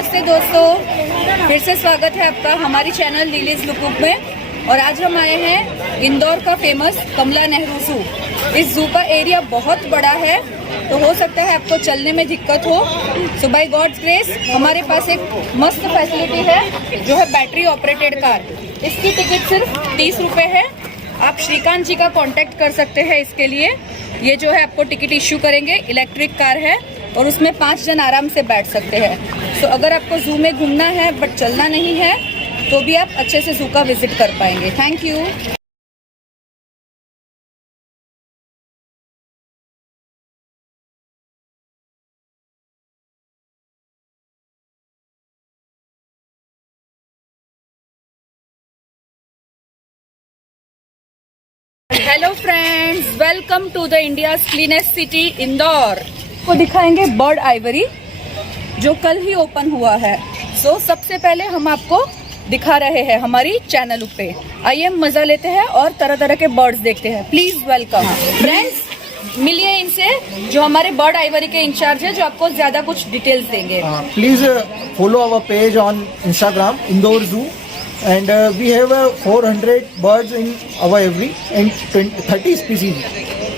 नमस्ते दोस्तों, फिर से स्वागत है आपका हमारी चैनल लीलीज लुकबुक में। और आज हम आए हैं इंदौर का फेमस कमला नेहरू जू। इस जू का एरिया बहुत बड़ा है, तो हो सकता है आपको चलने में दिक्कत हो। सो बाय गॉड्स ग्रेस हमारे पास एक मस्त फैसिलिटी है जो है बैटरी ऑपरेटेड कार। इसकी टिकट सिर्फ 30 रुपये है। आप श्रीकांत जी का कांटेक्ट कर सकते हैं इसके लिए। ये जो है आपको टिकट इश्यू करेंगे। इलेक्ट्रिक कार है और उसमें 5 जन आराम से बैठ सकते हैं। तो अगर आपको जू में घूमना है बट चलना नहीं है तो भी आप अच्छे से जू का विजिट कर पाएंगे। Thank you. Hello friends, welcome to the India cleanest city Indore. को दिखाएंगे बर्ड आइवरी जो कल ही ओपन हुआ है। सो सबसे पहले हम आपको दिखा रहे हैं हमारी चैनल पे। आइए मजा लेते हैं और तरह तरह के बर्ड्स देखते हैं। प्लीज वेलकम फ्रेंड्स, मिलिए इनसे जो हमारे बर्ड आइवरी के इंचार्ज है, जो आपको ज्यादा कुछ डिटेल्स देंगे। Please follow our page on Instagram Indore zoo and we have 400 birds in our aviary and 30 species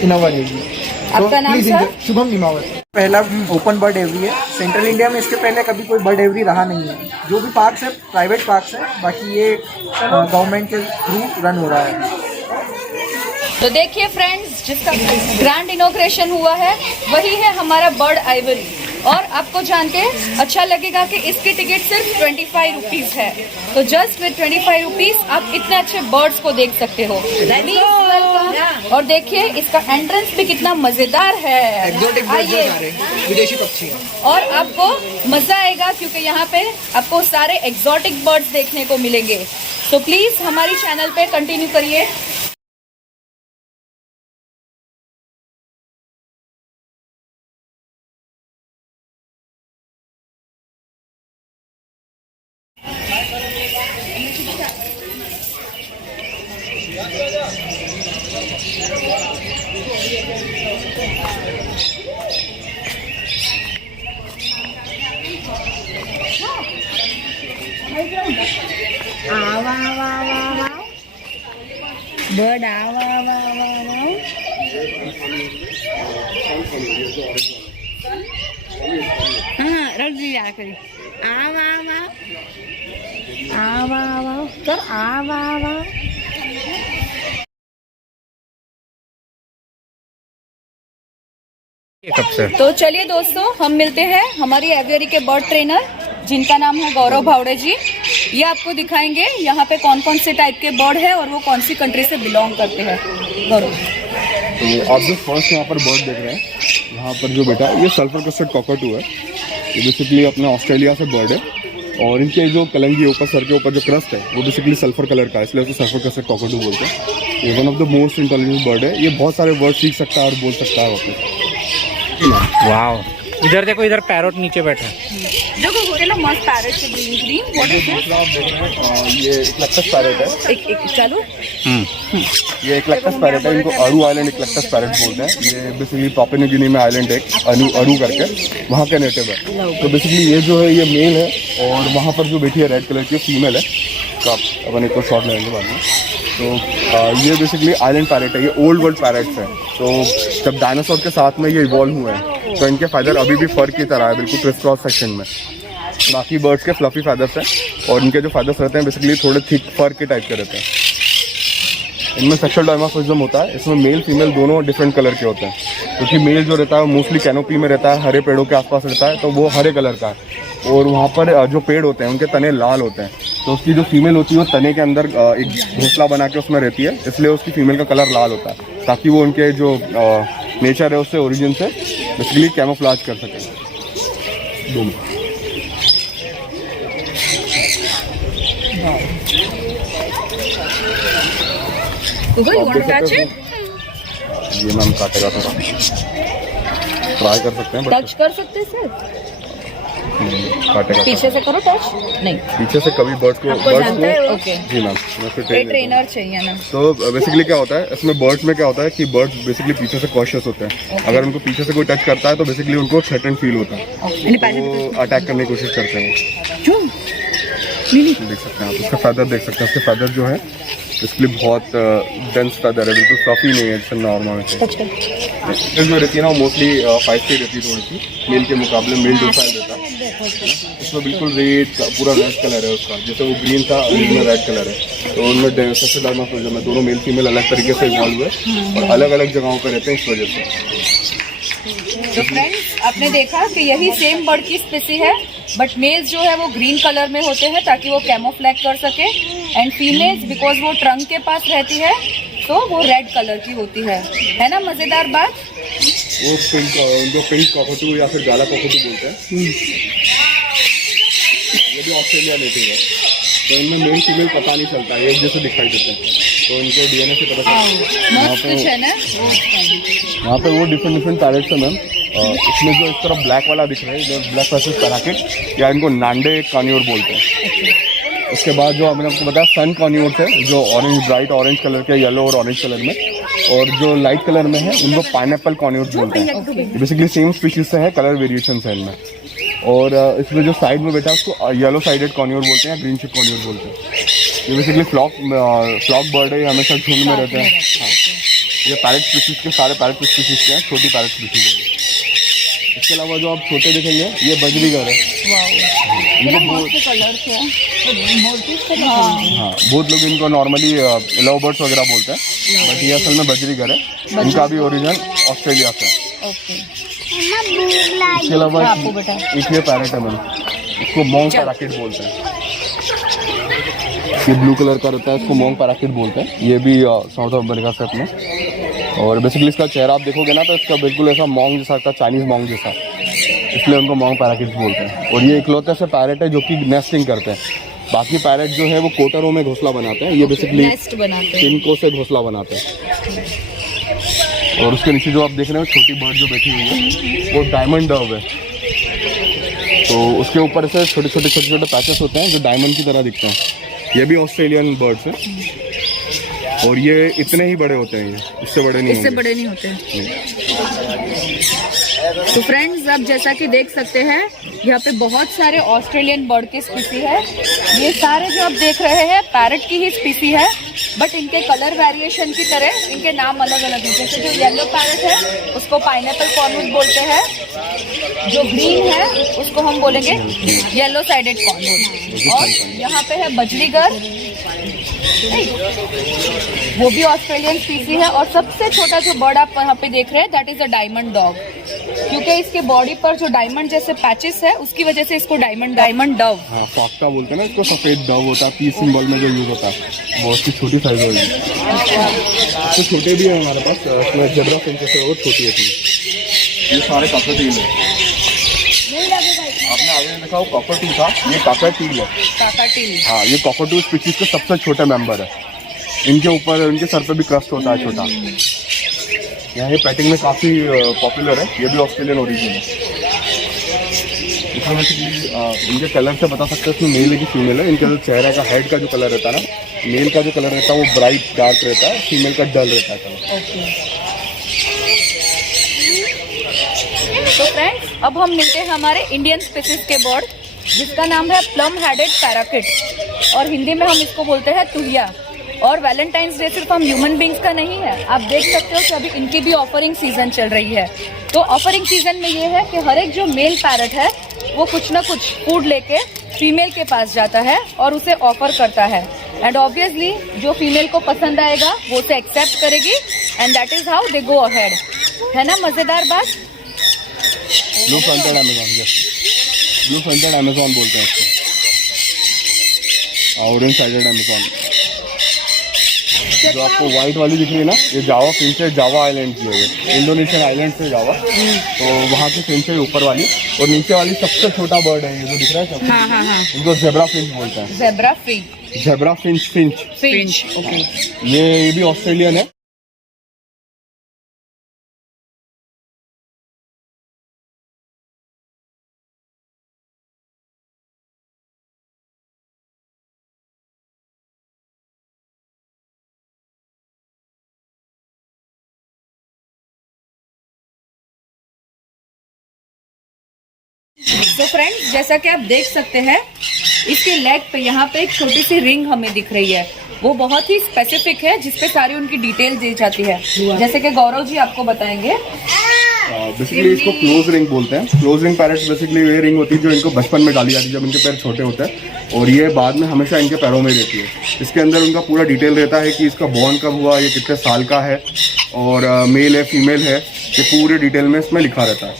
in our aviary. आपका नाम सर? शुभम निमावत। पहला ओपन बर्ड एवरी है सेंट्रल इंडिया में। इसके पहले कभी कोई बर्ड एवरी रहा नहीं है। जो भी पार्क्स है प्राइवेट पार्क्स है, बाकी ये गवर्नमेंट के थ्रू रन हो रहा है। तो देखिए फ्रेंड्स, जिसका ग्रैंड इनॉग्रेशन हुआ है वही है हमारा बर्ड आइवरी। और आपको जान के अच्छा लगेगा कि इसकी टिकट सिर्फ 25 रुपीज है। तो जस्ट विद 25 रुपीज आप इतने अच्छे बर्ड्स को देख सकते हो। वेलकम। और देखिए इसका एंट्रेंस भी कितना मजेदार है। आइए, विदेशी पक्षी। और आपको मजा आएगा क्योंकि यहाँ पे आपको सारे एग्जॉटिक बर्ड्स देखने को मिलेंगे। तो प्लीज हमारी चैनल पे कंटिन्यू करिए। आवा आवा आवा बर्ड आवा आवा आवा। हाँ, रख दीजिए आकर। आवा आवा आवा आवा कर आवा आवा। तो चलिए दोस्तों, हम मिलते हैं हमारी एवियरी के बर्ड ट्रेनर जिनका नाम है गौरव भावड़े जी। ये आपको दिखाएंगे यहाँ पे कौन कौन से टाइप के बर्ड है और वो कौन सी कंट्री से बिलोंग करते हैं। गौरव, तो आप जो फर्स्ट यहाँ पर बर्ड देख रहे हैं, यहाँ पर जो बेटा ये सल्फर कस्टर्ड कॉकटू है। ये बेसिकली अपने ऑस्ट्रेलिया से बर्ड है और इनके जो कलंगी ऊपर सर के ऊपर जो क्रस्ट है वो बेसिकली सल्फर कलर का है, इसलिए उसको सल्फर कस्टर्ड कॉकटू बोलते हैं। ये one of the most intelligent bird है। ये बहुत सारे वर्ड सीख सकता है और बोल सकता है वापस। वाओ, इधर देखो, इधर पैरोट नीचे बैठा है। देखो वो मस्त पैरेट से green green. What is this? आप देख रहे हैं ये इक्लेक्टस पैरेट है। एक चालू। ये इक्लेक्टस पैरेट है। इनको अरू आइलैंड इक्लेक्टस पैरेट बोलते हैं। ये बेसिकली पापुआ न्यू गिनी में आइलैंड है अरू करके, वहाँ का नेटिव है। तो बेसिकली ये जो है ये मेल है और वहाँ पर जो बैठी है रेड कलर की फीमेल है। तो आप अपन एक और शॉट लेंगे बाद में। तो ये बेसिकली आइलैंड पैरेट है। ये ओल्ड वर्ल्ड पैरेट्स हैं। तो जब डायनासोर के साथ में ये इवॉल्व हुए हैं तो इनके फैदर अभी भी फर की तरह है, बिल्कुल क्रिस क्रॉस सेक्शन में। बाकी बर्ड्स के फ्लफी फैदर्स हैं और इनके जो फैदर्स रहते हैं बेसिकली थोड़े थिक फर के टाइप के रहते हैं। इनमें सेक्सुअल डायमॉर्फिज्म होता है। इसमें मेल फीमेल दोनों डिफरेंट कलर के होते हैं, क्योंकि मेल जो रहता है वो मोस्टली कैनोपी में रहता है, हरे पेड़ों के आसपास रहता है, तो वो हरे कलर का है। और वहाँ पर जो पेड़ होते हैं उनके तने लाल होते हैं। तो उसकी जो फीमेल होती है वो तने के अंदर एक घोंसला बना के उसमें रहती है, इसलिए उसकी फीमेल का कलर लाल होता है, ताकि वो उनके जो नेचर है उससे ओरिजिन से बेसिकली कैमोफ्लेज कर सके। ये मैम काटेगा थोड़ा, ट्राई कर सकते हैं, टच कर सकते हैं सर। काटे का पीछे से करो टच नहीं पीछे से कभी बर्ड्स को ओके जी मैम मैं फिर ये ट्रेनर चाहिए ना तो बेसिकली क्या होता है इसमें बर्ड्स में क्या होता है कि बर्ड्स बेसिकली पीछे से कॉशियस होते हैं अगर उनको पीछे से कोई टच करता है तो बेसिकली उनको थ्रेटन फील होता है वो अटैक करने की कोशिश करते हैं क्यों देख सकते हैं आप उसका फैदर देख सकते हैं उसके फैदर जो है इसके लिए बहुत डेंस फैदर है बिल्कुल फ्लफी नहीं है जैसे नॉर्मल जो रहती है ना मोस्टली 5 की रहती है थोड़ी सी मेल के मुकाबले मेल डोसाइल रहता है इसमें बिल्कुल रेड पूरा रेड कलर है उसका जैसे वो ग्रीन था इसमें रेड कलर है तो उनमें सबसे डायनासोर में दोनों मेल फीमेल अलग तरीके से इवॉल्व हुए और अलग अलग जगहों पर रहते हैं इस वजह से तो फ्रेंड्स आपने देखा कि यही सेम बर्ड की स्पीसी है बट मेल्स जो है वो ग्रीन कलर में होते हैं ताकि वो कैमोफ्लैग कर सके एंड फीमेल्स बिकॉज वो ट्रंक के पास रहती है तो वो रेड कलर की होती है ना मजेदार बात वो पिंक उनको पिंक कॉकटू या फिर गाला कॉकटू बोलते हैं ये भी ऑस्ट्रेलिया नेटिव है तो इनमें मेल फीमेल पता नहीं चलता है एक जैसे दिखाई देते हैं तो इनको डीएनए से पता चलता है यहाँ पे वो डिफरेंट पैरेट्स है मैम इसमें जो इस तरफ ब्लैक वाला दिख रहा है जो ब्लैक वर्सेस पैराकिट या इनको नांडे कॉन्योर बोलते हैं उसके बाद जो मैंने आपको बताया सन कॉन्योर्स है जो ऑरेंज ब्राइट ऑरेंज कलर के येलो और ऑरेंज कलर में और जो लाइट कलर में है उनको पाइनएप्पल कॉन्योर्स बोलते हैं बेसिकली सेम स्पीशीज से है कलर वेरिएशन है इनमें और इसमें जो साइड में बैठा है उसको येलो साइडेड कॉन्योर बोलते हैं या ग्रीन शिप कॉन्योर बोलते हैं ये बेसिकली फ्लॉक बर्ड है ये हमेशा झुंड में रहते हैं हाँ ये पैरेट स्पीशीज के सारे पैरेट स्पीशीज के हैं छोटी पैरेट स्पीशीज है इसके अलावा जो आप छोटे देखेंगे ये बजरीगर है हाँ बहुत लोग इनको नॉर्मली लव बर्ड्स वगैरह बोलते हैं बट ये असल में बजरीगर है इनका भी ओरिजिन ऑस्ट्रेलिया से है इसके अलावा एक ये पैरेट है मैम इसको मोंग पैराकिट बोलते हैं ये ब्लू कलर का रहता है इसको मोंग पैराकिट बोलते हैं ये भी साउथ अमेरिका से अपने और बेसिकली इसका चेहरा आप देखोगे ना तो इसका बिल्कुल ऐसा मोंग जैसा था चाइनीज मोंग जैसा इसलिए उनको मोंग पैराकिट बोलते हैं और ये इकलौते से पैरेट है जो कि नेस्टिंग करते हैं बाकी पैरेट जो है वो कोटरों में घोंसला बनाते हैं ये बेसिकली तिनकों से घोंसला बनाते हैं और उसके नीचे जो आप देख रहे हो छोटी बर्ड जो बैठी हुई है वो डायमंड डव है तो उसके ऊपर से छोटे छोटे पैचेस होते हैं जो डायमंड की तरह दिखते हैं ये भी ऑस्ट्रेलियन बर्ड्स है और ये इतने ही बड़े होते हैं इससे बड़े नहीं होते तो फ्रेंड्स आप जैसा कि देख सकते हैं यहाँ पे बहुत सारे ऑस्ट्रेलियन बर्ड की स्पीसी है ये सारे जो आप देख रहे हैं पैरट की ही स्पीसी है बट इनके कलर वेरिएशन की तरह इनके नाम अलग अलग हैं जैसे जो येलो पैरट है उसको पाइनएप्पल कॉर्नवुड बोलते हैं जो ग्रीन है उसको हम बोलेंगे येलो साइडेड कॉर्नवुड और यहाँ पे है बजरीगर वो भी ऑस्ट्रेलियन स्पीसी है और सबसे छोटा जो बर्ड आप यहाँ पे देख रहे हैं that is a diamond dog क्योंकि इसके बॉडी पर जो डायमंड जैसे पैचेस है उसकी वजह से इसको डायमंड डव फाक्टा बोलते हैं ना इसको सफेद डव होता है पीस सिंबल में जो यूज होता है बहुत सी छोटी साइज होगी तो छोटे भी है हमारे पास इसमें जेब्रा फिंचेस है और छोटी होती है ये सारे काकरटील है आपने आगे देखा वो कॉकरटू था ये काकरटील है हाँ ये कॉकरटू स्पीशीज के सबसे छोटे मेंबर है इनके ऊपर इनके सर पे भी क्रस्ट होता है छोटा यहाँ ये पेटिंग में काफ़ी पॉपुलर है ये भी ऑस्ट्रेलियन ओरिजिन है इसमें इनके कलर से बता सकते हैं इसमें मेल है कि फीमेल है इनका जो चेहरा का हेड का जो कलर रहता है ना मेल का जो कलर रहता है वो ब्राइट डार्क रहता है फीमेल का डल रहता है कलर तो फ्रेंड्स अब हम मिलते हैं हमारे इंडियन स्पीसीज के बर्ड जिसका नाम है प्लम हेडेड पैराकिट और हिंदी में हम इसको बोलते हैं तुहिया और वैलेंटाइंस डे सिर्फ हम ह्यूमन बींग्स का नहीं है आप देख सकते हो कि अभी इनकी भी ऑफरिंग सीजन चल रही है तो ऑफरिंग सीजन में ये है कि हर एक जो मेल पैरट है वो कुछ ना कुछ फूड लेके फीमेल के पास जाता है और उसे ऑफर करता है एंड ऑब्वियसली जो फीमेल को पसंद आएगा वो उसे एक्सेप्ट करेगी and that is how they go ahead है ना मजेदार बात ब्लू फ्रंटेड अमेज़न बोलते हैं इसको ऑरेंज साइडेड अमेज़न जो आपको व्हाइट वाली दिख रही है ना ये जावा फिंच है जावा आइलैंड की है इंडोनेशियन आइलैंड से जावा तो वहाँ की फिंच है ऊपर वाली और नीचे वाली सबसे छोटा बर्ड है ये जो दिख रहा है सब इनको जेब्रा फिंच बोलते हैं जेब्रा फिंच ओके ये भी ऑस्ट्रेलियन है तो फ्रेंड्स जैसा कि आप देख सकते हैं इसके लेग पे यहाँ पे एक छोटी सी रिंग हमें दिख रही है, वो बहुत ही स्पेसिफिक है जिसपे सारी उनकी डिटेल दी जाती है, जैसे कि गौरव जी आपको बताएंगे। बेसिकली इसको क्लोज रिंग बोलते हैं। क्लोज रिंग पैरेट्स बेसिकली ये रिंग होती है जो इनको बचपन में डाली जाती है जब इनके पैर छोटे होते हैं, और ये बाद में हमेशा इनके पैरों में रहती है। इसके अंदर उनका पूरा डिटेल रहता है कि इसका बॉर्न कब हुआ, ये कितने साल का है, और मेल है फीमेल है, ये पूरे डिटेल में इसमें लिखा रहता है।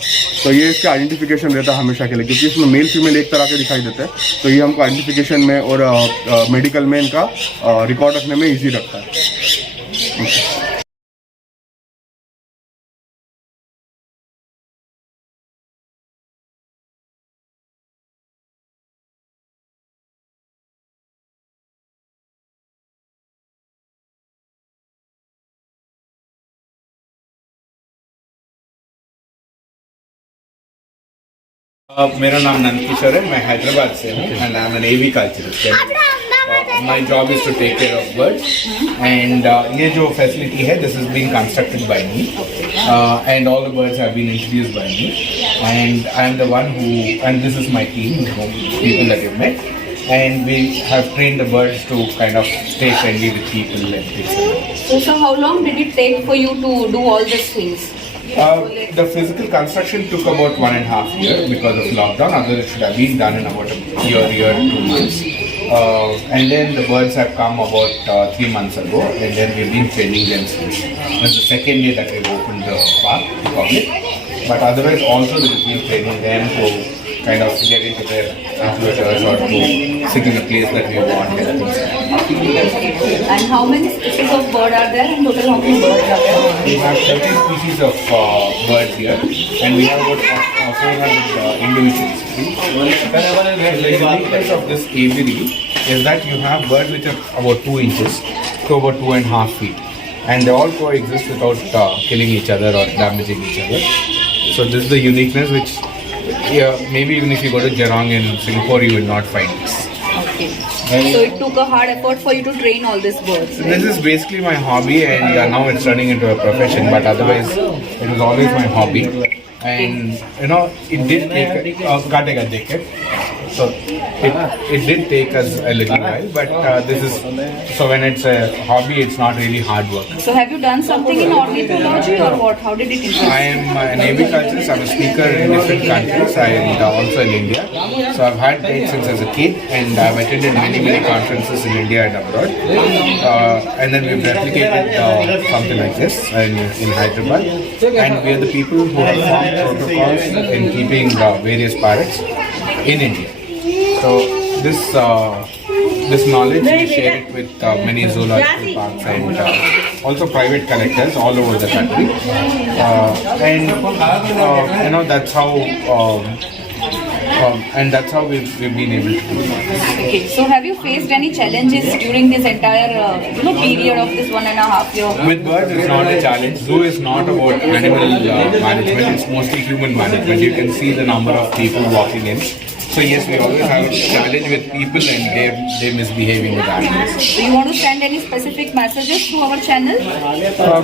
तो ये इसका आइडेंटिफिकेशन रहता है हमेशा के लिए, क्योंकि इसमें मेल फीमेल एक तरह के दिखाई देते हैं, तो ये हमको आइडेंटिफिकेशन में और मेडिकल में इनका रिकॉर्ड रखने में ईजी रखता है। मेरा नाम नंद किशोर है, मैं हैदराबाद से हूँ and I am an aviculturist. My job is to take care of birds and ये जो फैसिलिटी है this is being constructed by me and all the birds have been introduced by me and I am the one who and this is my team people that you met and we have trained the birds to kind of stay friendly with people and things like that. So how long did it take for you to do all these things? The physical construction took about 1.5 years because of lockdown. Otherwise, it should have been done in about a year, 2 months. And then the birds have come about 3 months ago, and then we've been training them since. It's the second day that we've opened the park to public. But otherwise, also we've been training them to kind of get into their incubators or to sit in the place that we want and things like that. And how many species of bird are there? In total, how many birds are there? We have 13 species of birds here, and we have about 400 individuals. The uniqueness of this aviary is that you have birds which are about 2 inches to about 2.5 feet, and they all coexist without killing each other or damaging each other. So this is the uniqueness which, maybe even if you go to Geelong in Singapore, you will not find this. Okay. So it took a hard effort for you to train all these birds. This is basically my hobby, and now it's turning into a profession. But otherwise, it was always my hobby, and it did take so it did take us a little while. But this is so when it's a hobby, it's not really hard work. So have you done something in ornithology or what? How did it interest I you? am an aviculturist. I'm a speaker in different countries and also in India. So I've had pets since as a kid, and I've attended many conferences in India and abroad. And then we've replicated something like this in Hyderabad. And we are the people who have formed protocols in keeping various parrots in India. So this knowledge we share it with many zoological parks and also private collectors all over the country, and that's how we've been able to do it. Okay. So have you faced any challenges during this entire period of this 1.5 year? With birds, it's not a challenge. Zoo is not about animal management; it's mostly human management. You can see the number of people walking in. So yes, we always have a challenge with people, and they're misbehaving with animals. Do you want to send any specific messages to our channel?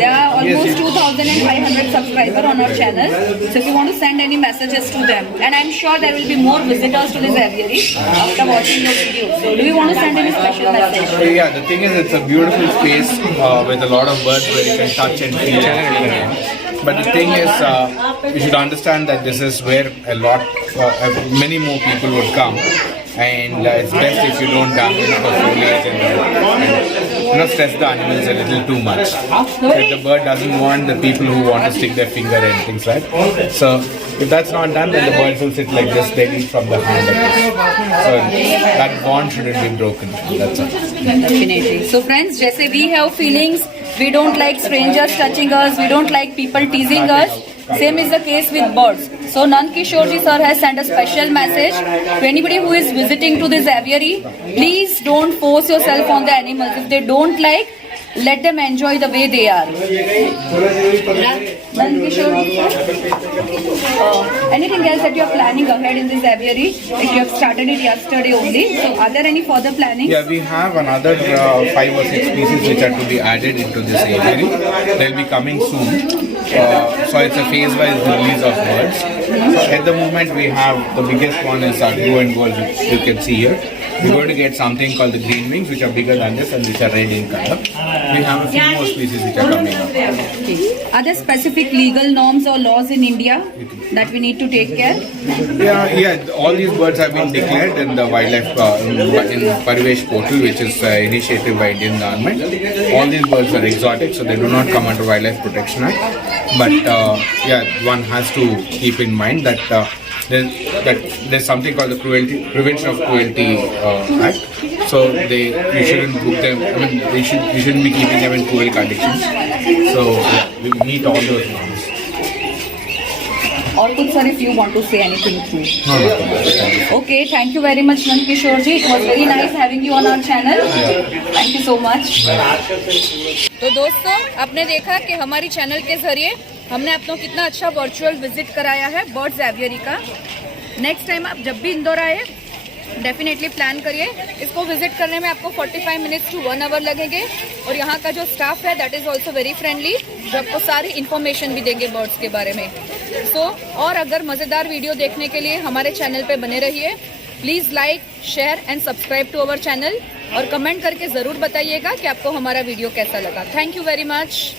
There are almost 2,500 subscribers on our channel. So if you want to send any messages to them, and I'm sure there will be more visitors to this aviary after watching your video. So do you want to send any special message? Yeah, the thing is, it's a beautiful space with a lot of birds where you can touch and feel everything. But the thing is, you should understand that this is where many more people would come, and it's best if you don't damage the foliage and stress the animals a little too much. If the bird doesn't want the people who want to stick their finger and things like that. So if that's not done, then the birds will sit like this, they eat from the hand like this. So that bond shouldn't be broken. That's all. Definitely. So friends, जैसे we have feelings, we don't like strangers touching us, we don't like people teasing us. Same is the case with birds. So Nand Kishore ji sir has sent a special message to anybody who is visiting to this aviary. Please don't force yourself on the animals. If they don't like, let them enjoy the way they are. Nand Kishore ji sir, anything else that you are planning ahead in this aviary? Like you have started it yesterday only. So are there any further planning? Yeah, we have another 5 or 6 species which are to be added into this aviary. They'll be coming soon. so it's a phase-wise release of birds. At the moment, we have the biggest one is our blue and gold, which you can see here. We're going to get something called the green wings, which are bigger than this and which are red in color. We have a few more species which are coming up. Okay. Are there specific legal norms or laws in India that we need to take care? Yeah. All these birds have been declared in the wildlife in Parivesh portal, which is initiated by Indian government. All these birds are exotic, so they do not come under Wildlife Protection Act. But one has to keep in mind that there's something called the Prevention of Cruelty Act. So you shouldn't book them. I mean, you shouldn't be keeping them in cruel conditions. So we meet all those norms. Or कुछ sir, if you want to say anything too. No. Okay, thank you very much Nand Kishore ji. It was very nice having you on our channel. Thank you so much. तो दोस्तों, आपने देखा कि हमारी channel के जरिए हमने आपको कितना अच्छा वर्चुअल विजिट कराया है बर्ड्स एवियरी का। नेक्स्ट टाइम आप जब भी इंदौर आए डेफिनेटली प्लान करिए। इसको विजिट करने में आपको 45 मिनट्स टू 1 आवर लगेंगे और यहाँ का जो स्टाफ है that is also very friendly, जो आपको सारी इन्फॉर्मेशन भी देंगे बर्ड्स के बारे में। और अगर मज़ेदार वीडियो देखने के लिए हमारे चैनल पे बने रहिए। Please like, share and subscribe to our channel और कमेंट करके ज़रूर बताइएगा कि आपको हमारा वीडियो कैसा लगा। Thank you very much.